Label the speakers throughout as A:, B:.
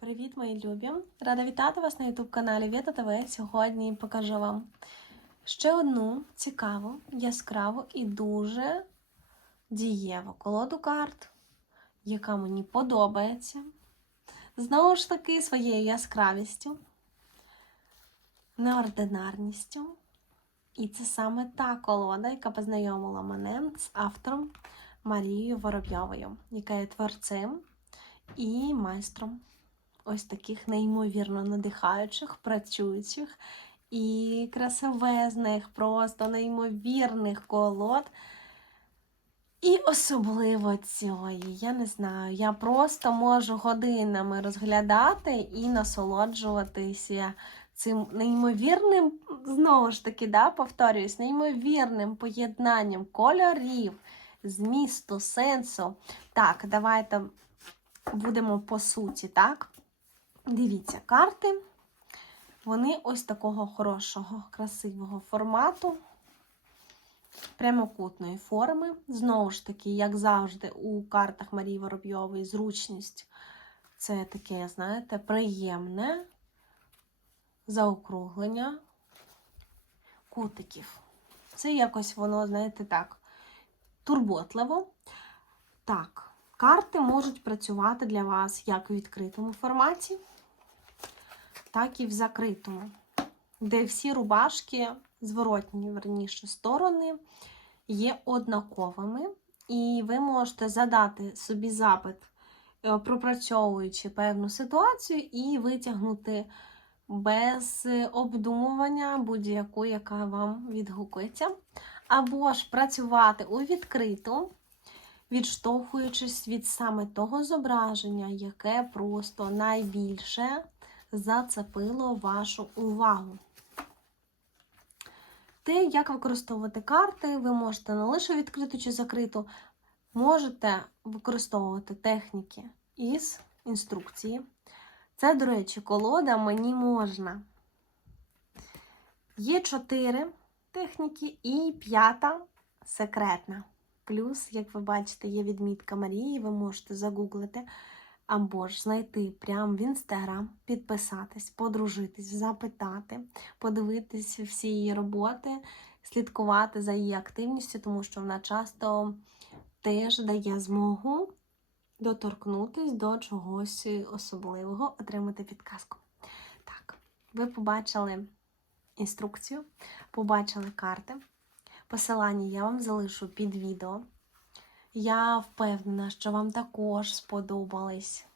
A: Привіт, мої любі! Рада вітати вас на youtube каналі Віта ТВ. Сьогодні покажу вам ще одну цікаву, яскраву і дуже дієву колоду карт, яка мені подобається. Знову ж таки, своєю яскравістю, неординарністю. І це саме та колода, яка познайомила мене з автором Марією Воробйовою, яка є творцем і майстром ось таких неймовірно надихаючих, працюючих і красивезних, просто неймовірних колод. І особливо цієї, я не знаю, я просто можу годинами розглядати і насолоджуватися цим неймовірним, знову ж таки, да, повторююсь, неймовірним поєднанням кольорів, змісту, сенсу. Так, давайте будемо по суті, так? Дивіться, карти. Вони ось такого хорошого, красивого формату, прямокутної форми. Знову ж таки, як завжди, у картах Марії Воробйової зручність це таке, знаєте, приємне заокруглення кутиків. Це якось воно, знаєте, так, турботливо. Так, карти можуть працювати для вас як у відкритому форматі, так і в закритому, де всі рубашки, зворотні, верніше, сторони, є однаковими, і ви можете задати собі запит, е, пропрацьовуючи певну ситуацію, і витягнути без обдумування будь-яку, яка вам відгукується. Або ж працювати у відкриту, відштовхуючись від саме того зображення, яке просто найбільше зацепило вашу увагу. Те, як використовувати карти, ви можете не лише відкриту чи закриту, можете використовувати техніки із інструкції. Це, до речі, колода мені можна. Є чотири техніки і п'ята секретна. Плюс, як ви бачите, є відмітка Марії, ви можете загуглити або ж знайти прямо в інстаграм, підписатись, подружитись, запитати, подивитись всі її роботи, слідкувати за її активністю, тому що вона часто теж дає змогу доторкнутись до чогось особливого, отримати підказку. Так, ви побачили інструкцію, побачили карти. Посилання я вам залишу під відео. Я впевнена, що вам також сподобались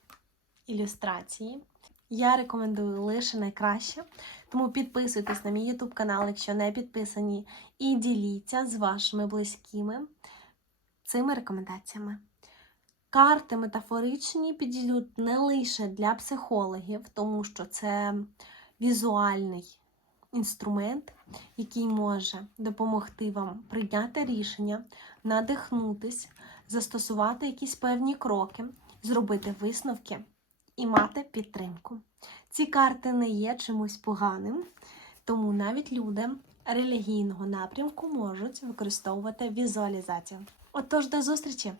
A: ілюстрації. Я рекомендую лише найкраще. Тому підписуйтесь на мій YouTube канал, якщо не підписані, і діліться з вашими близькими цими рекомендаціями. Карти метафоричні підійдуть не лише для психологів, тому що це візуальний інструмент, який може допомогти вам прийняти рішення, надихнутись, застосувати якісь певні кроки, зробити висновки і мати підтримку. Ці карти не є чимось поганим, тому навіть люди релігійного напрямку можуть використовувати візуалізацію. Отож, до зустрічі!